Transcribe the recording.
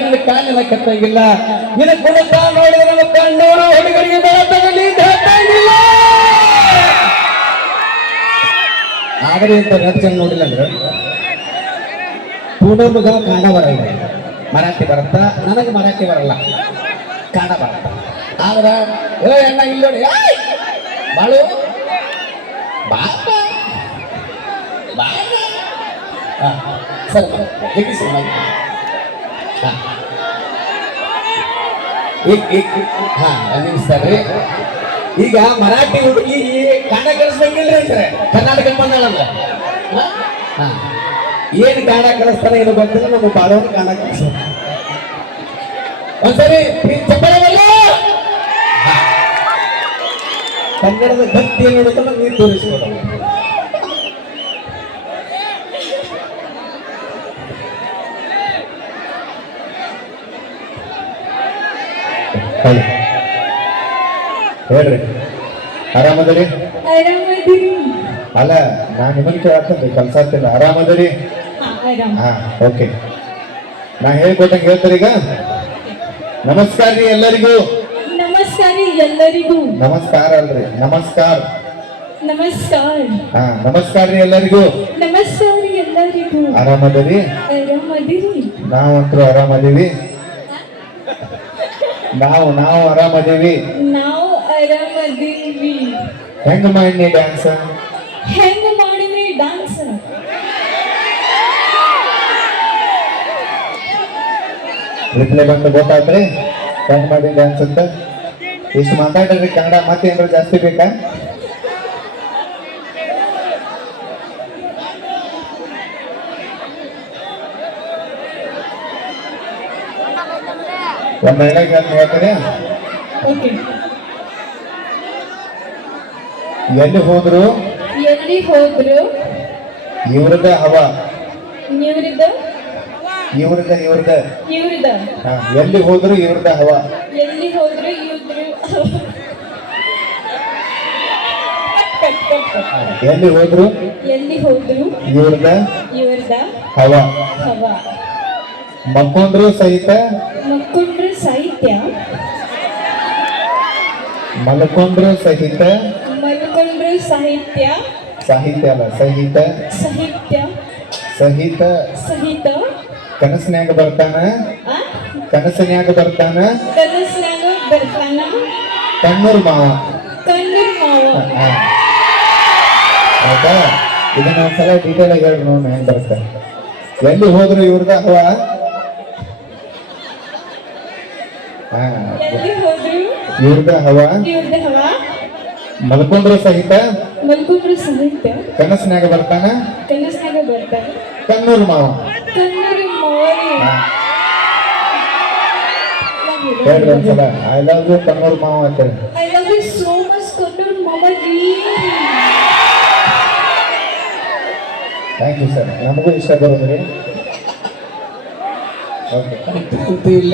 ನಿನ್ನ ಕಾಲಿನ ಕತ್ತಂಗಿಲ್ಲ ನಿನ್ನ ಕುಣಿತ ನೋಡಿದ್ರೆ ನನ್ನ ಕಣ್ಣೂರು ಹುಡುಗರಿಗೆ ಬೆಳ ತಗಲಿ ಅಂತ ರಚನೆ ನೋಡಿಲ್ಲ ಅಂದ್ರೆ ಪೂನಮ್ಗ ಕಾಣ ಬರಲ್ಲ. ಮರಾಠಿ ಬರುತ್ತಾ? ನನಗೆ ಮರಾಠಿ ಬರಲ್ಲ. ಕಾಣ ಬರತ್ತ ಆದ್ರ, ಏ ಅಣ್ಣ, ಇಲ್ಲ ನೋಡಿ! ಬಾಳು. ಬಾಪ ಬಾ. ಸರಿ ಈಗ ಈಗ ಹಾ ಈಗ ಮರಾಠಿ ಹುಡುಗಿ ಕನ್ನಡ ಕಳಿಸ್ಬೇಕಿಲ್ರಿ ಸರ್ ಕರ್ನಾಟಕ ಬಂದಾಳಲ್ಲ ಹಾ? ಏನ್ ಕಾಣ ಕಳಿಸ್ತಾನೆ ಏನು ಗೊತ್ತಿಲ್ಲ ನಮ್ಮ ಬಾಳವ್ರು ಕಾಣ ಕಳಿಸ ಒಂದ್ಸರಿ ಚಪ್ಪಳೆ ಬಲ್ಲ ಕನ್ನಡದ ಭಕ್ತಿ ಏನು ನಮ್ಗೆ ತೋರಿಸ್ಬೋದು ಹೇಳಿ. ಹೇಳ್ರಿ. ಆರಾಮದರಿ? ಅಲ್ಲ ನಾ ನಿಮಗೆ ಕೇಳಾಕ್ತೇನೆ ಕೆಲಸ ಆಗ್ತಿಲ್ಲ. ಆರಾಮದರಿ? ಹಾ ಆರಾಮ. ಹಾ ಓಕೆ. ನಾ ಹೇಳ್ಕೊಟ್ಟಂಗೆ ಹೇಳ್ತಾರೆ ಈಗ? ನಮಸ್ಕಾರ ರೀ ಎಲ್ಲರಿಗೂ. ನಮಸ್ಕಾರ ಎಲ್ಲರಿಗೂ. ನಮಸ್ಕಾರ ಅಲ್ರಿ. ನಮಸ್ಕಾರ. ನಮಸ್ಕಾರ. ಹಾ ನಮಸ್ಕಾರ ರೀ ಎಲ್ಲರಿಗೂ. ನಮಸ್ಕಾರ ಎಲ್ಲರಿಗೂ. ಆರಾಮದರಿ? ಆರಾಮದಿರಿ. ನಾವಂತರೂ ಆರಾಮದೀವಿ. ನಾವು ನಾವು ಆರಾಮದೀವಿ. ನಾವು ಆರಾಮದೀವಿ. ಹೆಂಗ ಮಾಡಿನಿ ಡ್ಯಾನ್ಸ್ ಹೆಂಗ ಮಾಡಿದ್ರಿ ಡ್ಯಾನ್ಸ್ ರಿಪ್ಲೈ ಬಂದು ಗೊತ್ತಾತ್ರಿ? ಹೆಂಗ್ ಮಾಡಿ ಡ್ಯಾನ್ಸ್ ಅಂತ? ಇಷ್ಟು ಮಾತಾಡ್ರಿ ಕನ್ನಡ ಮತ್ತೆ ಏನಾರ ಜಾಸ್ತಿ ಬೇಕಾ? ಒಂದ್ ಡೈಲಾಗ್ ಹೇಳ್ತೀನಿ ಓಕೆ ಎಲ್ಲಿ ಹೋದ್ರು? ಎಲ್ಲಿ ಹೋದ್ರು? ಇವ್ರದ ಹವ. ಇವ್ರದ ಇವ್ರದ ಇವ್ರದ ಇವ್ರದ ಎಲ್ಲಿ ಹೋದ್ರು ಇವ್ರದ ಹವ. ಎಲ್ಲಿ ಹೋದ್ರು ಇವ್ರು. ಎಲ್ಲಿ ಹೋದ್ರು? ಎಲ್ಲಿ ಹೋದ್ರು? ಇವ್ರದ ಇವ್ರದ ಹವ. ಹವ. ಮಕ್ಕೊಂಡ್ರು ಸಹಿತ ಮಕ್ಕೊಂಡ್ರ ಸಾಹಿತ್ಯ ಮಲ್ಕೊಂಡ್ರು ಸಹಿತ ಮಲ್ಕೊಂಡ್ರ ಸಾಹಿತ್ಯ ಸಾಹಿತ್ಯ ಅಲ್ಲ ಸಹಿತ ಸಾಹಿತ್ಯ ಸಹಿತ ಸಹಿತ ಕನಸಿನ್ಯಾಗ ಬರ್ತಾನ ಆ? ಕನಸಿನ್ಯಾಗ ಬರ್ತಾನ ಕನಸ್ನಾಗ ಬರ್ತಾನ ಕಣ್ಣೂರ್ ಮಾವ ಕಣ್ಣೀರ್ ಮಾವ ಹಾ. ಆಯ್ತಾ ಇದನ್ನ ಒಂದ್ಸಲ ಡೀಟೇಲ್ ಆಗಿ ಹೇಳಿ ನೋಡೋಣ ಹೆಂಗ್ ಬರುತ್ತೆ ಎಲ್ಲಿ ಹೋದ್ರು ಇವ್ರದ ಹವ ಇವ್ರದ ಹವ ಇವ್ರದ ಹವ ಮಲ್ಕೊಂಡ್ರು ಸಹಿತ ಮಲ್ಕೊಂಡ್ರ ಸಾಹಿತ್ಯ ಕನಸಿನ್ಯಾಗ ಬರ್ತಾನ ಕನಸ್ನಾಗ ಬರ್ತಾನ ಕಣ್ಣೂರ್ ಮಾವ ಕಣ್ಣೀರ್ ಮಾವರಿ ಹಾ. ಹೇಳ್ರಿ ಒಂದ್ಸಲ ಐ ಲವ್ ಯು ಕಣ್ಣೂರ್ ಮಾವ ಅಂತ ಹೇಳಿ I love you so much ಕಣ್ಣೀರ್ ಮಾವರಿ ಥ್ಯಾಂಕ್ ಯು ಸರ್ ನಮಗೂ ಇಷ್ಟ ಬರೋದ್ರಿ ಓಕೆ ಕೂತು ಇಲ್ಲೇ